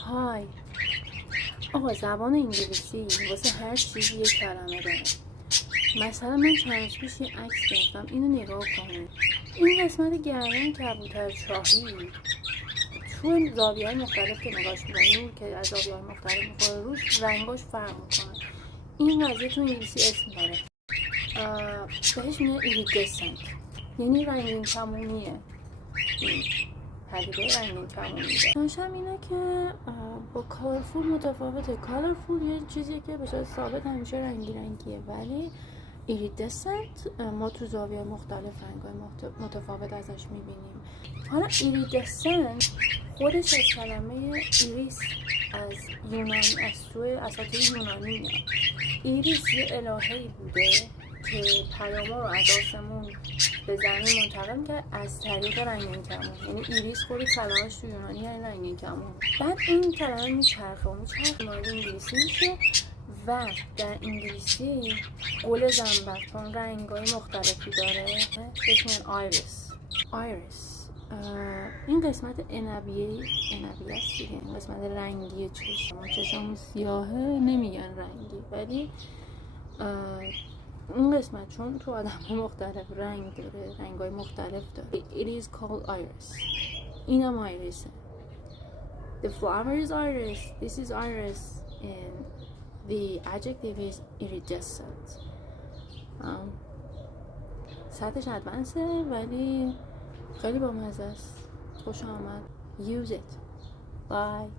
های. آقا زبان انگلیسی واسه هر چیزی یک کلمه داره. مثلا من چند روز پیش یه عکس گرفتم، اینو نگاه کنید. این قسمت گردن کبوتر شاهی تو زاویه‌های مختلف که نگاش می‌کنی، نور که از زاویه‌های مختلف می‌خوره روش، رنگاش فرق می‌کنه. این قضیه تو انگلیسی اسم داره، بهش میگن ایریدسنت، یعنی رنگین کمونیه. این پدیده رنگین کمونی داشتم اینه که با کالرفول متفاوته. کالرفول یه چیزیه که به صورت ثابت همیشه رنگی رنگیه، ولی ایریدسنت ما تو زاویه مختلف رنگ‌های متفاوت ازش میبینیم. حالا ایریدسنت خودش از کلمه ایریس از یونانی، از سوی اساطیر یونانی میاد. ایریس یه الهه‌ای بوده که پیام‌ها رو از آسمون به زمین منتقل می‌کرد از طریق رنگین کمون. یعنی ایریس خود کلمه‌اش تو یونانی یعنی رنگین کمون. بعد این کلمه میچرخه وارد انگلیسی میشه و در انگلیسی گل زنبق رنگ‌های مختلفی داره، بهش میگن آیریس. این قسمت عنبیه است دیگه، این قسمت رنگی چشم سیاهه نمیگن رنگی، ولی این قسمت چون تو آدم‌های مختلف رنگ داره، رنگ‌های مختلف داره. It is called iris. اینم آیریسه. The flower is iris. This is iris. And the adjective is iridescent. سطحش ادوانسه ولی خیلی بامزه است. خوش آمد. Use it. Bye.